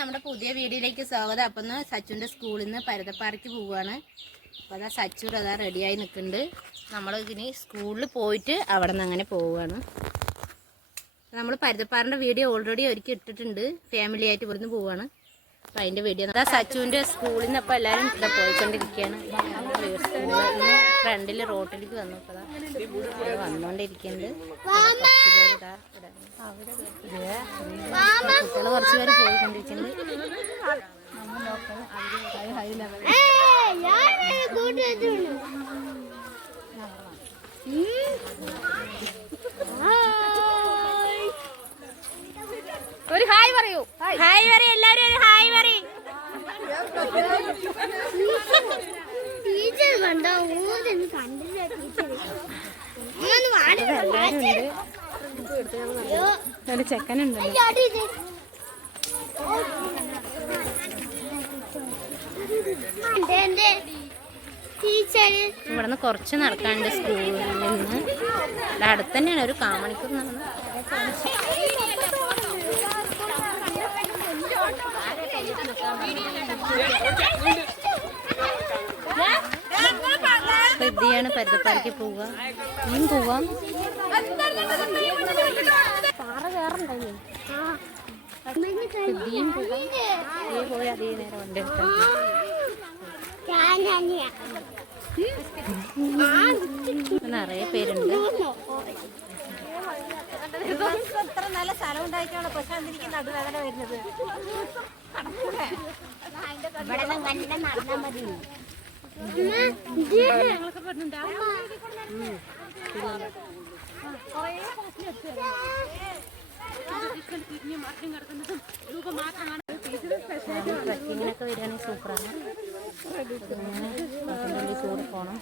നമ്മുടെ പുതിയ വീഡിയോയിലേക്ക് സ്വാഗതം. അപ്പം ഒന്ന് സച്ചുവിന്റെ സ്കൂളിൽ നിന്ന് പരുതപ്പാറയ്ക്ക് പോവുകയാണ്. അപ്പോൾ അതാ സച്ചു അതാ റെഡിയായി നിൽക്കുന്നുണ്ട്. നമ്മൾ ഇനി സ്കൂളിൽ പോയിട്ട് അവിടെ നിന്ന് അങ്ങനെ പോവുകയാണ്. നമ്മൾ പരുതപ്പാറിന്റെ വീഡിയോ ഓൾറെഡി ഒരുക്കി ഇട്ടിട്ടുണ്ട്. ഫാമിലി ആയിട്ട് ഇവിടുന്ന് പോവുകയാണ്. അപ്പം അതിന്റെ വീഡിയോ അതാ സച്ചുവിന്റെ സ്കൂളിൽ നിന്ന് അപ്പോൾ എല്ലാവരും ഇവിടെ പോയിക്കൊണ്ടിരിക്കുകയാണ്. ഫ്രണ്ടിൽ റോട്ടിലേക്ക് വന്നു. അപ്പോൾ വന്നുകൊണ്ടിരിക്കുന്നുണ്ട്. അവിടെ കുട്ടികൾ കുറച്ച് പേര് പോയിക്കൊണ്ടിരിക്കുന്നത് ഒരു ഹായ് പറയൂ. ഹായ്. പറയൂ എല്ലാരും ഒരു ഹായ് പറയൂ. ടീച്ചർ കണ്ടോ? ഊതൊന്നും കണ്ടില്ല ടീച്ചർ. ഒന്ന് വാടി. ഒരു ചെക്കനുണ്ട് ഇവിടുന്ന് കുറച്ച് നടക്കാണ്ട് സ്കൂളിൽ നിന്ന് ഇവിടെ അടുത്ത് തന്നെയാണ് ഒരു കാമണിക്കൂർ നടന്ന്. പ്രതിയാണ് പരുത്തപ്പാറയ്ക്ക് പോവുക. നീയും പോവാം. പാറ നേരം ഉണ്ട് നിറയെ പേരുണ്ട് ഇത്ര നല്ല സ്ഥലം ഉണ്ടായിട്ടാണ് പക്ഷെ അതിരിക്ക് നടുവേദന വരുന്നത് നടന്നാ മതി ട്രക്കിങ്ങിനൊക്കെ വരികയാണെങ്കിൽ സൂപ്പറാണ് അങ്ങനെ കൂടെ പോകണം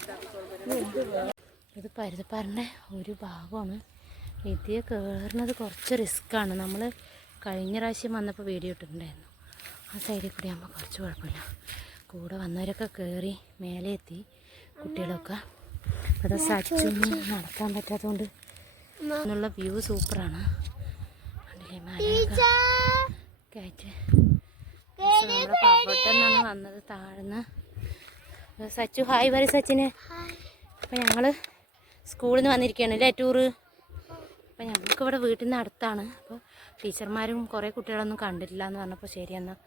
ഇത് പരുതപ്പാറിന്റെ ഒരു ഭാഗമാണ്. ഇതിൽ കയറുന്നത് കുറച്ച് റിസ്ക്കാണ് നമ്മൾ കഴിഞ്ഞ പ്രാവശ്യം വന്നപ്പോൾ വീഡിയോ ഇട്ടിട്ടുണ്ടായിരുന്നു. ആ സൈഡിൽ കൂടി ആകുമ്പോൾ കുറച്ച് കുഴപ്പമില്ല. കൂടെ വന്നവരൊക്കെ കയറി മേലെ എത്തി കുട്ടികളൊക്കെ. അത് സച്ചൊന്നും നടക്കാൻ പറ്റാത്തതുകൊണ്ട് എന്നുള്ള വ്യൂ സൂപ്പറാണ്. കയറ്റ് നമ്മുടെ വന്നത് താഴ്ന്ന്. സച്ചു ഹായ് പറ സച്ചിന്? അപ്പം ഞങ്ങൾ സ്കൂളിൽ നിന്ന് വന്നിരിക്കുകയാണ് അല്ലേ ടൂറ് അപ്പം ഞങ്ങൾക്ക് ഇവിടെ വീട്ടിൽ നിന്ന് അടുത്താണ്. അപ്പോൾ ടീച്ചർമാരും കുറേ കുട്ടികളൊന്നും കണ്ടിട്ടില്ല എന്ന് പറഞ്ഞപ്പോൾ ശരി എന്നാൽ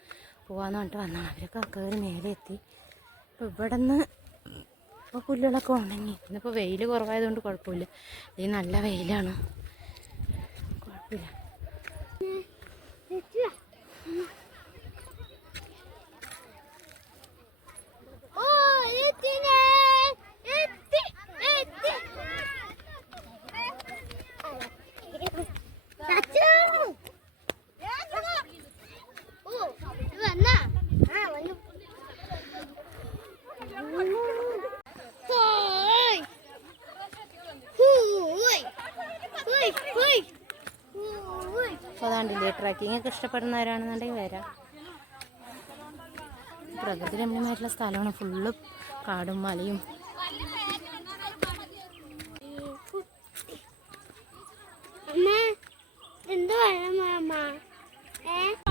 പോവാന്ന് പറഞ്ഞിട്ട് വന്നാണ് അവരൊക്കെ കയറി മേലെ എത്തി അപ്പോൾ ഇവിടെ നിന്ന് ഇപ്പോൾ പുല്ലുകളൊക്കെ ഉണങ്ങി. ഇന്നിപ്പോൾ വെയിൽ കുറവായതുകൊണ്ട് കുഴപ്പമില്ല. ഇത് നല്ല വെയിലാണ്. കുഴപ്പമില്ല ഓ എത്തിനെ എത്തി എത്തി സച്ചു ഓ ഇത് വന്നാ ആ വന്നു ഹോയ് ഹൂയ് ഹൂയ് ഹൂയ് അതാണ്ടില്ലേ ട്രക്കിംഗ് ഒക്കെ ഇഷ്ടപ്പെടുന്നവരാണെന്നുണ്ടെങ്കിൽ വരാം. പ്രകൃതി രമ്യമായിട്ടുള്ള സ്ഥലമാണ്. ഫുള്ള് കാടും മലയും.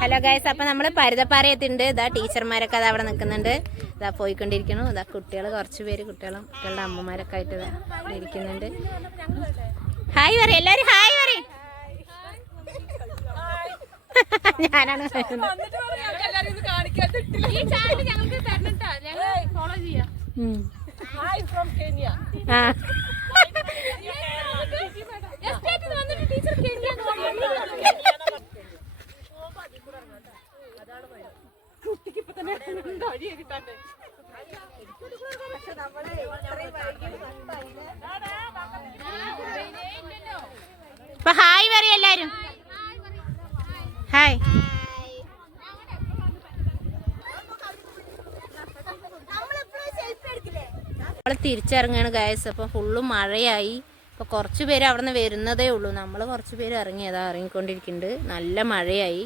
ഹലോ ഗൈസ് അപ്പം നമ്മൾ പരുതപ്പാറ എത്തിയിട്ടുണ്ട് ഇതാ ടീച്ചർമാരൊക്കെ അത് അവിടെ നിൽക്കുന്നുണ്ട്. ഇതാ പോയിക്കൊണ്ടിരിക്കണു ഇതാ കുട്ടികൾ കുറച്ച് പേര് കുട്ടികളും കുട്ടികളുടെ അമ്മമാരൊക്കെ ആയിട്ട് ഇരിക്കുന്നുണ്ട്. ഹായ് പറയാം. എല്ലാവരും ഹായ് പറ ഞാനാണ്. ആ ഇപ്പൊ ഹായ് പറയും എല്ലാരും. ഹായ് നമ്മൾ തിരിച്ചിറങ്ങാണ് ഗായസ് അപ്പോൾ ഫുള്ള് മഴയായി. അപ്പോൾ കുറച്ച് പേര് അവിടെ നിന്ന് വരുന്നതേ ഉള്ളൂ. നമ്മൾ കുറച്ച് ഇറങ്ങിയതാ ഇറങ്ങിക്കൊണ്ടിരിക്കുന്നുണ്ട്. നല്ല മഴയായി.